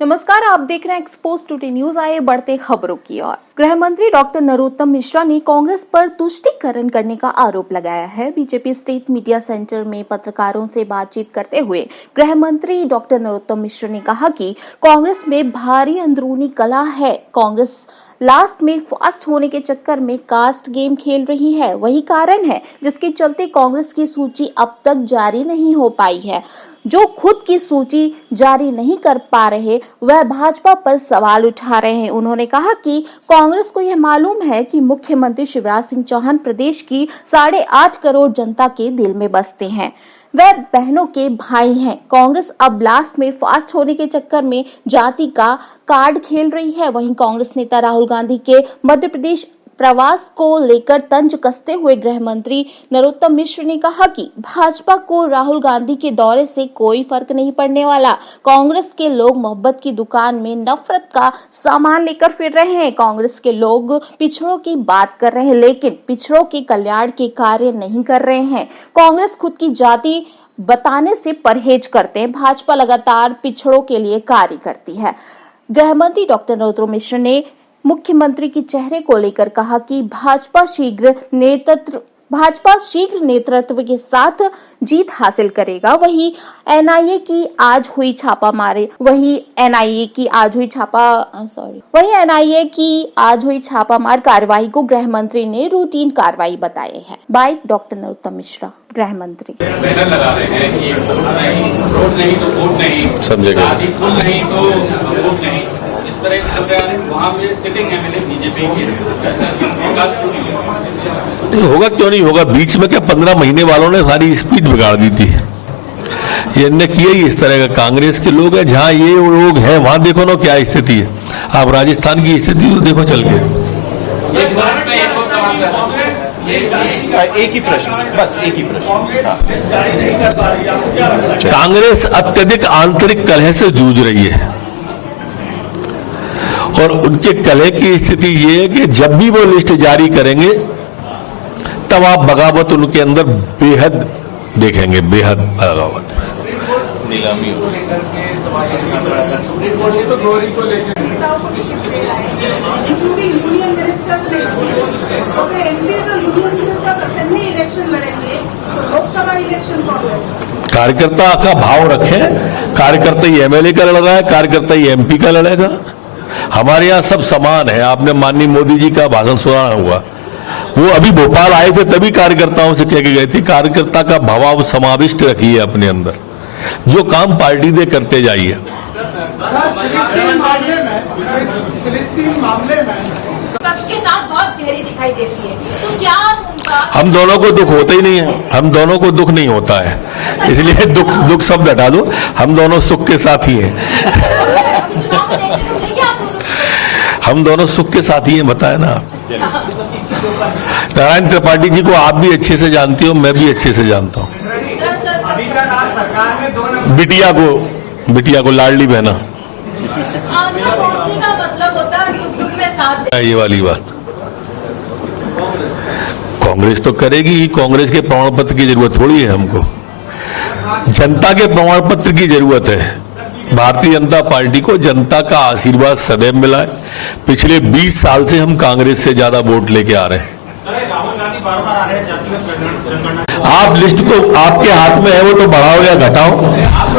नमस्कार, आप देख रहे हैं एक्सपोज टुडे न्यूज। आए बढ़ते खबरों की ओर। गृह मंत्री डॉक्टर नरोत्तम मिश्रा ने कांग्रेस पर तुष्टीकरण करने का आरोप लगाया है। बीजेपी स्टेट मीडिया सेंटर में पत्रकारों से बातचीत करते हुए गृह मंत्री डॉक्टर नरोत्तम मिश्रा ने कहा कि कांग्रेस में भारी अंदरूनी कलह है। कांग्रेस लास्ट में फास्ट होने के चक्कर में कास्ट गेम खेल रही है। वही कारण है जिसके चलते कांग्रेस की सूची अब तक जारी नहीं हो पाई है। जो खुद की सूची जारी नहीं कर पा रहे वह भाजपा पर सवाल उठा रहे हैं। उन्होंने कहा कि कांग्रेस को यह मालूम है कि मुख्यमंत्री शिवराज सिंह चौहान प्रदेश की 8.5 करोड़ जनता के दिल में बसते हैं। वह बहनों के भाई हैं। कांग्रेस अब लास्ट में फास्ट होने के चक्कर में जाति का कार्ड खेल रही है। वहीं कांग्रेस नेता राहुल गांधी के मध्य प्रदेश प्रवास को लेकर तंज कसते हुए गृह मंत्री नरोत्तम मिश्र ने कहा कि भाजपा को राहुल गांधी के दौरे से कोई फर्क नहीं पड़ने वाला। कांग्रेस के लोग मोहब्बत की दुकान में नफरत का सामान लेकर फिर रहे हैं। कांग्रेस के लोग पिछड़ों की बात कर रहे हैं, लेकिन पिछड़ों के कल्याण के कार्य नहीं कर रहे हैं। कांग्रेस खुद की जाति बताने से परहेज करते हैं। भाजपा लगातार पिछड़ों के लिए कार्य करती है। गृह मंत्री डॉक्टर नरोत्तम मिश्र ने मुख्यमंत्री के चेहरे को लेकर कहा कि भाजपा शीघ्र नेतृत्व के साथ जीत हासिल करेगा। वही एनआईए की आज हुई छापामार कार्रवाई को गृह मंत्री ने रूटीन कार्रवाई बताए हैं। बाय डॉक्टर नरोत्तम मिश्रा, गृह मंत्री। बैनर लगा रहे हैं कि वोट नहीं तो वोट नहीं, समझेगा नहीं तो वोट नहीं, इस तरह के वहाँ पे सिटिंग एमएलए बीजेपी नहीं होगा। क्यों नहीं होगा? बीच में क्या 15 महीने वालों ने सारी स्पीड बिगाड़ दी थी। ये ने किया ही इस तरह का। कांग्रेस के लोग हैं, जहां ये लोग हैं वहां देखो ना क्या स्थिति है। आप राजस्थान की स्थिति तो देखो चल के। एक ही प्रश्न, बस एक ही प्रश्न। कांग्रेस अत्यधिक आंतरिक कलह से जूझ रही है और उनके कलह की स्थिति ये है कि जब भी वो लिस्ट जारी करेंगे तब आप बगावत उनके अंदर बेहद देखेंगे, बेहद बगावत। नीलामी कार्यकर्ता का भाव रखें। कार्यकर्ता ही एमएलए का लड़ रहा है, कार्यकर्ता ही एमपी का लड़ेगा। हमारे यहाँ सब समान है। आपने माननीय मोदी जी का भाषण सुना हुआ, वो अभी भोपाल आए थे तभी कार्यकर्ताओं से कह के गए थे कार्यकर्ता का भाव समाविष्ट रखिए अपने अंदर, जो काम पार्टी दे करते जाइए। पक्ष के साथ बहुत गहरी दिखाई देती है, तो क्या हम दोनों को दुख होता ही नहीं है। हम दोनों को दुख नहीं होता है, इसलिए दुख शब्द हटा दो। हम दोनों सुख के साथ ही हैं। हम दोनों सुख के साथी हैं, बताया ना आप। नारायण त्रिपाठी जी को आप भी अच्छे से जानती हो, मैं भी अच्छे से जानता हूँ। बिटिया को लाडली बहना, ये वाली बात कांग्रेस तो करेगी ही। कांग्रेस के प्रमाण पत्र की जरूरत थोड़ी है हमको, जनता के प्रमाण पत्र की जरूरत है। भारतीय जनता पार्टी को जनता का आशीर्वाद सदैव मिला है। पिछले 20 साल से हम कांग्रेस से ज्यादा वोट लेके आ रहे हैं। आप लिस्ट को आपके हाथ में है, वो तो बढ़ाओ या घटाओ।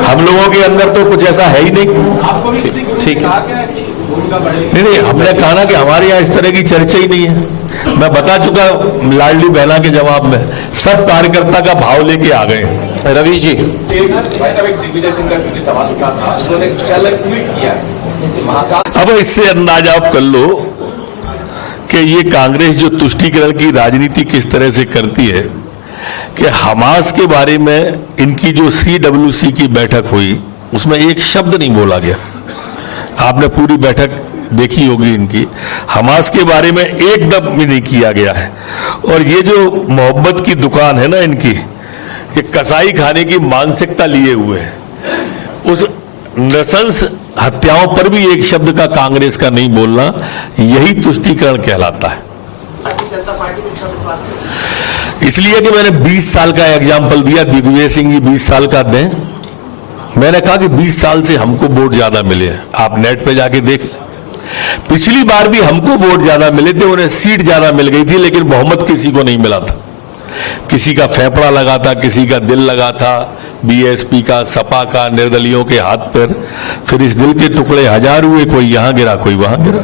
हम लोगों के अंदर तो कुछ ऐसा है ही नहीं। ठीक है, नहीं, हमने कहा ना कि हमारे यहाँ इस तरह की चर्चा ही नहीं है। मैं बता चुका लाडली बहना के जवाब में, सब कार्यकर्ता का भाव लेके आ गए। रवि जी, दिग्विजय सिंह का सवाल था, उन्होंने ट्वीट किया। अब इससे अंदाज आप कर लो कि ये कांग्रेस जो तुष्टीकरण की राजनीति किस तरह से करती है कि हमास के बारे में इनकी जो CWC की बैठक हुई उसमें एक शब्द नहीं बोला गया। आपने पूरी बैठक देखी होगी इनकी। हमास के बारे में एकदम भी नहीं किया गया है। और ये जो मोहब्बत की दुकान है ना इनकी, ये कसाई खाने की मानसिकता लिए हुए है। उस नृशंस हत्याओं पर भी एक शब्द का कांग्रेस का नहीं बोलना, यही तुष्टीकरण कहलाता है। इसलिए कि मैंने 20 साल का एग्जाम्पल दिया। दिग्विजय सिंह जी 20 साल का दें, मैंने कहा कि 20 साल से हमको वोट ज्यादा मिले हैं, आप नेट पे जाके देख लें। पिछली बार भी हमको वोट ज्यादा मिले थे, उन्हें सीट ज्यादा मिल गई थी, लेकिन बहुमत किसी को नहीं मिला था। किसी का फेफड़ा लगा था, किसी का दिल लगा था, बीएसपी का, सपा का, निर्दलियों के हाथ पर। फिर इस दिल के टुकड़े हजार हुए, कोई यहां गिरा, कोई वहां गिरा।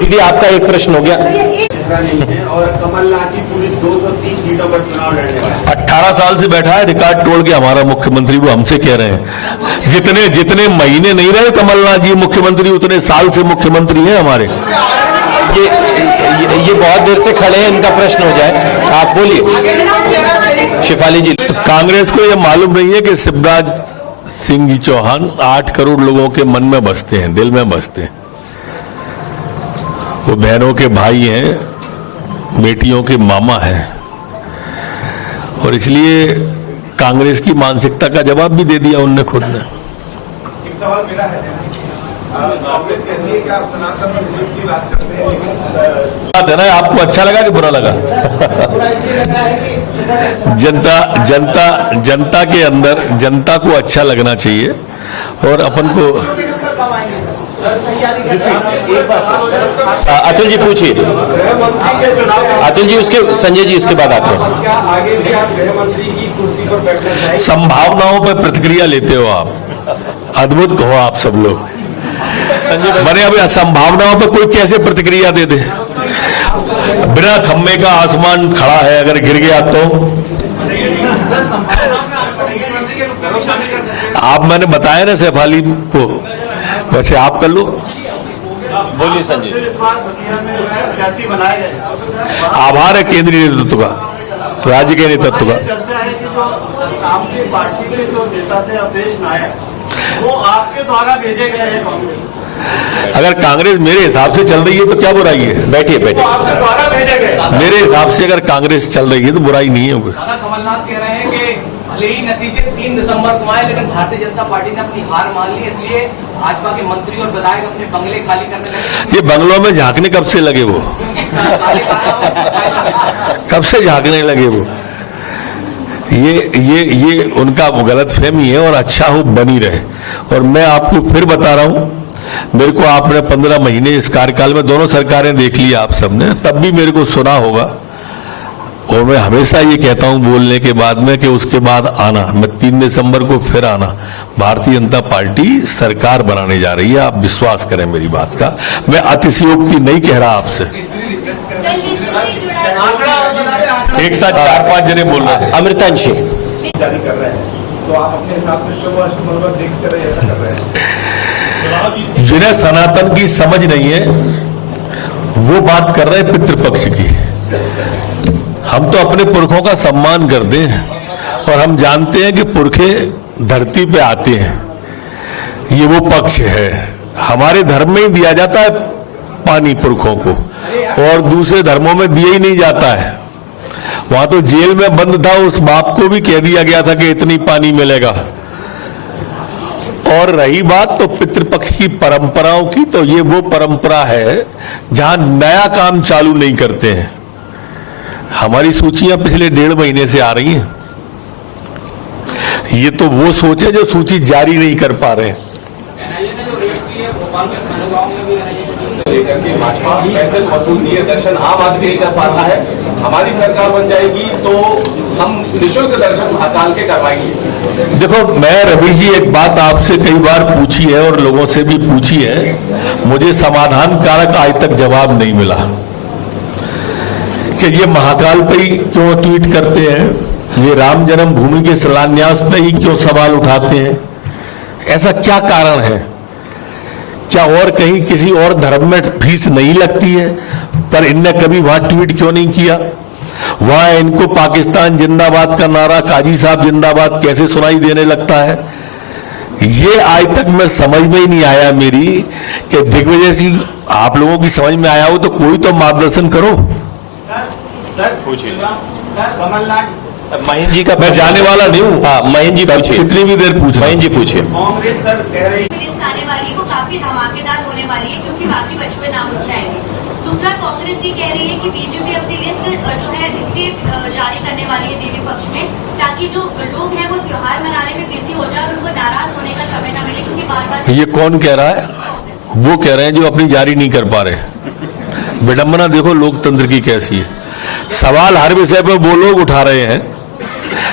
दीदी आपका एक प्रश्न हो गया। और कमलनाथ जी पूरी 230 सीटों पर चुनाव लड़ने वाले 18 साल से बैठा है, रिकॉर्ड तोड़ के हमारा मुख्यमंत्री, वो हमसे कह रहे हैं जितने महीने नहीं रहे कमलनाथ जी मुख्यमंत्री, उतने साल से मुख्यमंत्री हैं हमारे। ये बहुत देर से खड़े हैं, इनका प्रश्न हो जाए, आप बोलिए। शिफाली जी, कांग्रेस को यह मालूम नहीं है कि शिवराज सिंह जी चौहान 8 करोड़ लोगों के मन में बसते हैं, दिल में बसते हैं। वो बहनों के भाई हैं, बेटियों के मामा हैं, और इसलिए कांग्रेस की मानसिकता का जवाब भी दे दिया उनने खुद ने। एक सवाल मेरा है, कांग्रेस कहती है कि आप सनातन धर्म की बात करते हैं, लेकिन बात है ना, आपको अच्छा लगा कि बुरा लगा? जनता के अंदर जनता को अच्छा लगना चाहिए, और अपन को। अतुल जी पूछिए। अतुल जी, उसके संजय जी उसके बाद आते हैं। क्या आगे भी आप गृह मंत्री की कुर्सी पर बैठना चाहेंगे? संभावनाओं पर प्रतिक्रिया लेते हो आप, अद्भुत हो आप सब लोग। मैंने अभी संभावनाओं पर कोई कैसे प्रतिक्रिया दे दे? बिना खम्भे का आसमान खड़ा है, अगर गिर गया तो आप, मैंने बताया ना शेफाली को, वैसे आप कर लो। बोलिए संजय। कैसी बनाए गए? आभार है केंद्रीय नेतृत्व का, राज्य के नेतृत्व का। चर्चा है कि जो आपकी पार्टी के जो नेता थे अवधेश नायक, वो आपके द्वारा भेजे गए हैं कांग्रेस। अगर कांग्रेस मेरे हिसाब से चल रही है तो क्या बुराई है? बैठिए वो बैठिए। आपके द्वारा भेजे गए। मेरे हिसाब से अगर कांग्रेस चल रही है तो बुराई नहीं है। कमलनाथ कह रहे हैं कि भले ही नतीजे 3 दिसंबर को आए, लेकिन भारतीय जनता पार्टी ने अपनी हार मान ली, इसलिए भाजपा के मंत्री और विधायक अपने बंगले खाली करने लगे। ये बंगलों में झांकने कब से लगे वो? कब से झांकने लगे वो? ये उनका गलतफहमी है, और अच्छा हो बनी रहे। और मैं आपको फिर बता रहा हूं, मेरे को आपने 15 महीने इस कार्यकाल में दोनों सरकारें देख ली आप सबने, तब भी मेरे को सुना होगा, और मैं हमेशा ये कहता हूं बोलने के बाद में कि उसके बाद आना, मैं 3 दिसंबर को फिर आना। भारतीय जनता पार्टी सरकार बनाने जा रही है, आप विश्वास करें मेरी बात का। मैं अतिशयोक्ति नहीं कह रहा आपसे। एक साथ 4-5 जने बोल रहे हैं। अमृतांशी जारी कर रहे हैं, तो आप अपने हिसाब से शुभ अशुभ देख कर ऐसा कर रहे हैं? जिन्हें सनातन की समझ नहीं है वो बात कर रहे हैं पितृपक्ष की। हम तो अपने पुरखों का सम्मान करते हैं, और हम जानते हैं कि पुरखे धरती पे आते हैं, ये वो पक्ष है। हमारे धर्म में ही दिया जाता है पानी पुरखों को, और दूसरे धर्मों में दिया ही नहीं जाता है। वहां तो जेल में बंद था, उस बाप को भी कह दिया गया था कि इतनी पानी मिलेगा। और रही बात तो पितृपक्ष की परंपराओं की, तो ये वो परंपरा है जहां नया काम चालू नहीं करते हैं। हमारी सूचियां पिछले 1.5 महीने से आ रही हैं। ये तो वो सोचे जो सूची जारी नहीं कर पा रहे हैं। लेकर के भाजपा पैसे वसूल दिए, दर्शन आम आदमी नहीं कर पा रहा है। हमारी सरकार बन जाएगी तो हम निःशुल्क दर्शन महाकाल के करवाएंगे। देखो, मैं रवि जी एक बात आपसे कई बार पूछी है और लोगों से भी पूछी है, मुझे समाधान कारक आज तक जवाब नहीं मिला कि ये महाकाल पे ही क्यों ट्वीट करते हैं, ये राम जन्मभूमि के शिलान्यास पे ही क्यों सवाल उठाते हैं। ऐसा क्या कारण है? क्या और कहीं किसी और धर्म में फीस नहीं लगती है, पर इनने कभी वहां ट्वीट क्यों नहीं किया? वहां इनको पाकिस्तान जिंदाबाद का नारा, काजी साहब जिंदाबाद कैसे सुनाई देने लगता है? ये आज तक मैं समझ में ही नहीं आया मेरी कि दिग्विजय सिंह, आप लोगों की समझ में आया हो तो कोई तो मार्गदर्शन करो। सर पूछिए। सर कमलनाथ महेंद्र जी का मैं जाने वाला नहीं हूँ। हाँ, महेंद्र जी पूछिए। कितनी भी देर पूछ महेंद्र जी पूछिए। कांग्रेस सर कह रही लिस्ट आने वाली है वो काफी धमाकेदार होने वाली है, क्योंकि बाकी बचे हुए नाम उसमें आएंगे। दूसरा, कांग्रेस ये कह रही है कि बीजेपी अपनी लिस्ट जो है इसलिए के जारी करने वाली है देवी पक्ष में, ताकि जो लोग हैं वो त्योहार मनाने में बिजी हो जाए और उनको नाराज होने का समय न मिले, क्योंकि बार बार ये कौन कह रहा है? वो कह रहे हैं जो अपनी जारी नहीं कर पा रहे। विडंबना देखो लोकतंत्र की कैसी है। सवाल हर विषय पर वो लोग उठा रहे हैं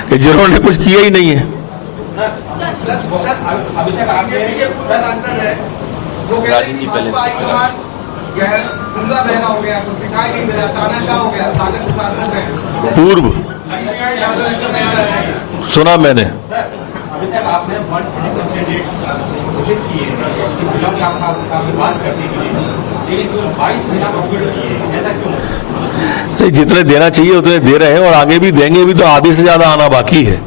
कि जिन्होंने कुछ किया ही नहीं है। अभी तक आपके सांसद है वो कह रहे हैं कि भाजपा हाईकमान गुंगा बहना हो गया, कुछ दिखाई नहीं दे रहा, तानाशाह हो गया, सांसद रहे पूर्व सुना मैंने। अभी तक आपने 126 कैंडिडेट घोषित किए हैं, विलंब का विवाद करने के लिए, लेकिन 22 महीना कंप्लीट किए, ऐसा क्यों? नहीं, जितने देना चाहिए उतने दे रहे हैं और आगे भी देंगे भी, तो आधे से ज्यादा आना बाकी है।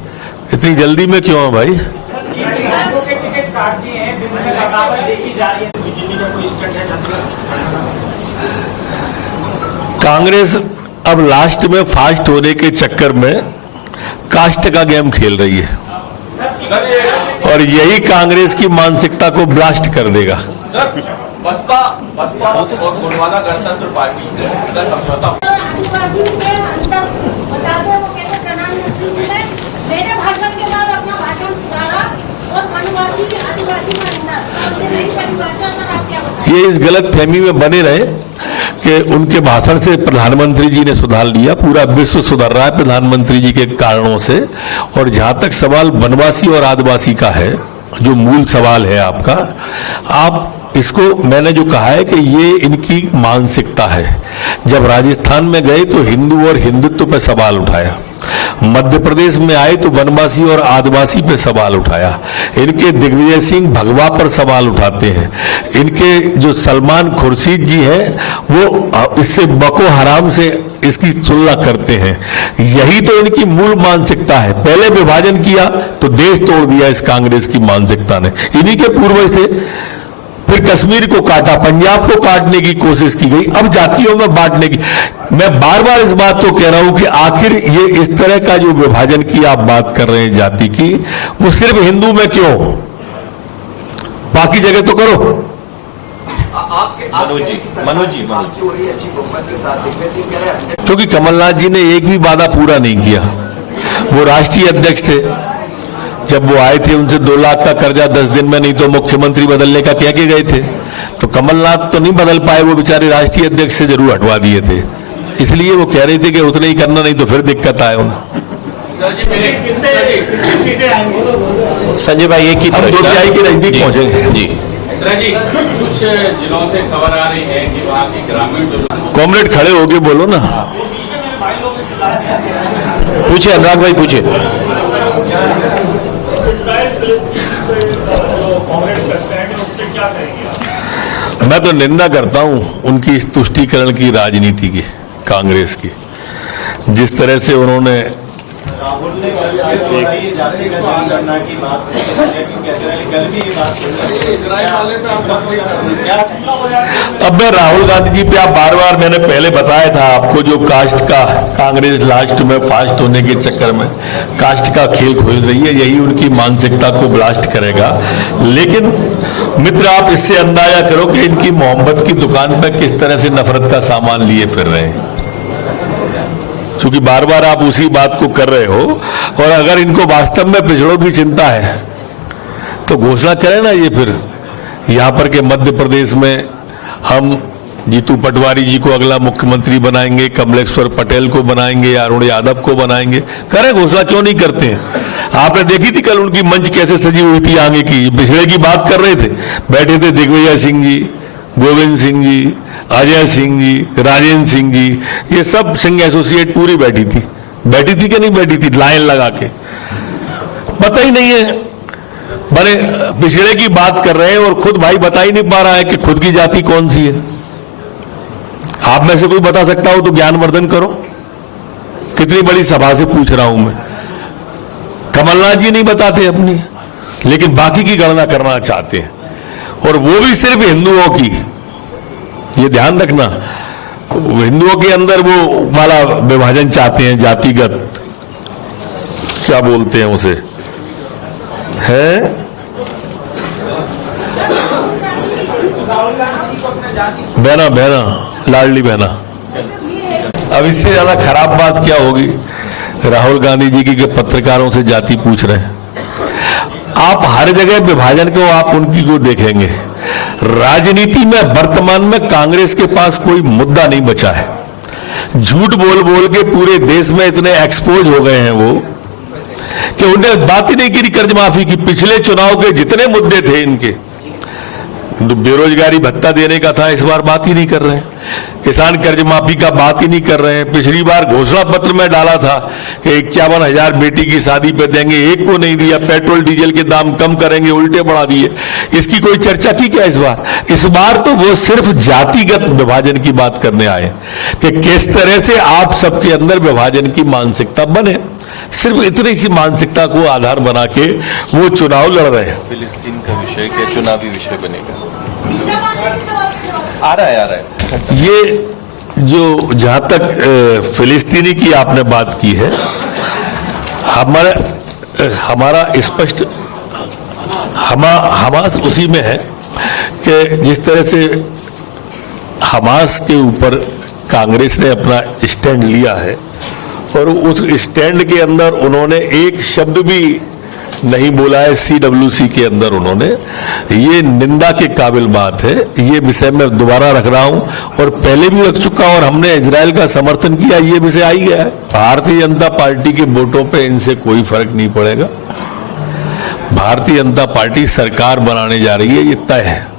इतनी जल्दी में क्यों है भाई? टिकट काट दिए हैं, बराबर देखी जा रही है, बीजेपी का कोई स्टैंड है? कांग्रेस अब लास्ट में फास्ट होने के चक्कर में कास्ट का गेम खेल रही है और यही कांग्रेस की मानसिकता को ब्लास्ट कर देगा। बसपा और गोंडवाना गणतंत्र पार्टी का समझौता आदिवासी के अंदर बताते वो कहते प्रधानमंत्री जी ने मेरे भाषण के बाद अपना भाषण सुधारा और आदिवासी के अंदर नई परिभाषा पर आप क्या बताएं? ये इस गलत फहमी में बने रहे कि उनके भाषण से प्रधानमंत्री जी ने सुधार लिया। पूरा विश्व सुधर रहा है प्रधानमंत्री जी के कारणों से। और जहां तक सवाल वनवासी और आदिवासी का है, जो मूल सवाल है आपका, आप इसको, मैंने जो कहा है कि ये इनकी मानसिकता है। जब राजस्थान में गए तो हिंदू और हिंदुत्व पर सवाल उठाया, मध्य प्रदेश में आए तो वनवासी और आदिवासी पे सवाल उठाया, इनके दिग्विजय सिंह भगवा पर सवाल उठाते हैं, इनके जो सलमान खुर्शीद जी हैं वो इससे बको हराम से इसकी तुलना करते हैं। यही तो इनकी मूल मानसिकता है। पहले विभाजन किया तो देश तोड़ दिया इस कांग्रेस की मानसिकता ने। इन्हीं के पूर्वज थे। फिर कश्मीर को काटा, पंजाब को काटने की कोशिश की गई, अब जातियों में बांटने की। मैं बार बार इस बात को कह रहा हूं कि आखिर ये इस तरह का जो विभाजन की आप बात कर रहे हैं जाति की, वो सिर्फ हिंदू में क्यों, बाकी जगह तो करो। मनोज जी क्योंकि कमलनाथ जी ने एक भी वादा पूरा नहीं किया। वो राष्ट्रीय अध्यक्ष थे, जब वो आए थे उनसे 2 लाख का कर्जा 10 दिन में, नहीं तो मुख्यमंत्री बदलने का कह के गए थे। तो कमलनाथ तो नहीं बदल पाए, वो बेचारे राष्ट्रीय अध्यक्ष से जरूर हटवा दिए थे। इसलिए वो कह रहे थे कि उतना ही करना, नहीं तो फिर दिक्कत आए उन्हें। संजय भाई एक ही हम 2 तिहाई के नजदीक पहुंचेंगे जी। सर जी, कुछ जिलों से खबर आ रही है कि वहाँ के ग्रामीण जो कॉमरेड खड़े होके बोलो ना। पूछे अनुराग भाई, पूछे। मैं तो निंदा करता हूं उनकी इस तुष्टीकरण की राजनीति की, कांग्रेस की। जिस तरह से उन्होंने राहुल ने जातिगत जनगणना की बात कल भी ये बात अब मैं राहुल गांधी जी पे, आप बार बार, मैंने पहले बताया था आपको, जो कास्ट का कांग्रेस लास्ट में फास्ट होने के चक्कर में कास्ट का खेल खोल रही है, यही उनकी मानसिकता को ब्लास्ट करेगा। लेकिन मित्र, आप इससे अंदाजा करो कि इनकी मोहब्बत की दुकान पर किस तरह से नफरत का सामान लिए फिर रहे हैं। क्योंकि बार बार आप उसी बात को कर रहे हो। और अगर इनको वास्तव में पिछड़ों की चिंता है तो घोषणा करें ना ये फिर, यहां पर के मध्य प्रदेश में हम जीतू पटवारी जी को अगला मुख्यमंत्री बनाएंगे, कमलेश्वर पटेल को बनाएंगे, अरुण यादव को बनाएंगे। करें घोषणा, क्यों नहीं करते हैं? आपने देखी थी कल उनकी मंच कैसे सजी हुई थी आगे की, पिछड़े की बात कर रहे थे। बैठे थे दिग्विजय सिंह जी, गोविंद सिंह जी, अजय सिंह जी, राजेंद्र सिंह जी, ये सब सिंह एसोसिएट पूरी बैठी थी कि नहीं बैठी थी, लाइन लगा के। पता ही नहीं है, बड़े पिछड़े की बात कर रहे हैं और खुद भाई बता ही नहीं पा रहा है कि खुद की जाति कौन सी है। आप में से कोई बता सकता हो तो ज्ञानवर्धन करो। कितनी बड़ी सभा से पूछ रहा हूं मैं। कमलनाथ जी नहीं बताते अपनी, लेकिन बाकी की गणना करना चाहते हैं, और वो भी सिर्फ हिंदुओं की। ये ध्यान रखना, हिंदुओं के अंदर वो वाला विभाजन चाहते हैं, जातिगत, क्या बोलते हैं उसे, है बहना, लाडली बहना। अब इससे ज्यादा खराब बात क्या होगी राहुल गांधी जी की कि पत्रकारों से जाति पूछ रहे हैं। आप हर जगह विभाजन को आप उनकी को देखेंगे। राजनीति में वर्तमान में कांग्रेस के पास कोई मुद्दा नहीं बचा है। झूठ बोल बोल के पूरे देश में इतने एक्सपोज हो गए हैं वो कि उन्हें बात ही नहीं की कर्ज माफी की। पिछले चुनाव के जितने मुद्दे थे इनके, बेरोजगारी भत्ता देने का था, इस बार बात ही नहीं कर रहे हैं। किसान कर्ज माफी का बात ही नहीं कर रहे हैं। पिछली बार घोषणा पत्र में डाला था कि 51,000 बेटी की शादी पे देंगे, एक को नहीं दिया। पेट्रोल डीजल के दाम कम करेंगे, उल्टे बढ़ा दिए। इसकी कोई चर्चा की क्या इस बार? इस बार तो वो सिर्फ जातिगत विभाजन की बात करने आए कि किस तरह से आप सबके अंदर विभाजन की मानसिकता बने। सिर्फ इतनी सी मानसिकता को आधार बना के वो चुनाव लड़ रहे हैं। फिलिस्तीन का विषय क्या चुनावी विषय बनेगा? आ रहा है। ये जो जहां तक फिलिस्तीनी की आपने बात की है, हमारा स्पष्ट हमास उसी में है कि जिस तरह से हमास के ऊपर कांग्रेस ने अपना स्टैंड लिया है और उस स्टैंड के अंदर उन्होंने एक शब्द भी नहीं बोला है CWC के अंदर उन्होंने, ये निंदा के काबिल बात है। ये विषय मैं दोबारा रख रहा हूं और पहले भी रख चुका और हमने इजराइल का समर्थन किया, ये विषय आ ही गया है। भारतीय जनता पार्टी के वोटों पे इनसे कोई फर्क नहीं पड़ेगा। भारतीय जनता पार्टी सरकार बनाने जा रही है, ये तय है।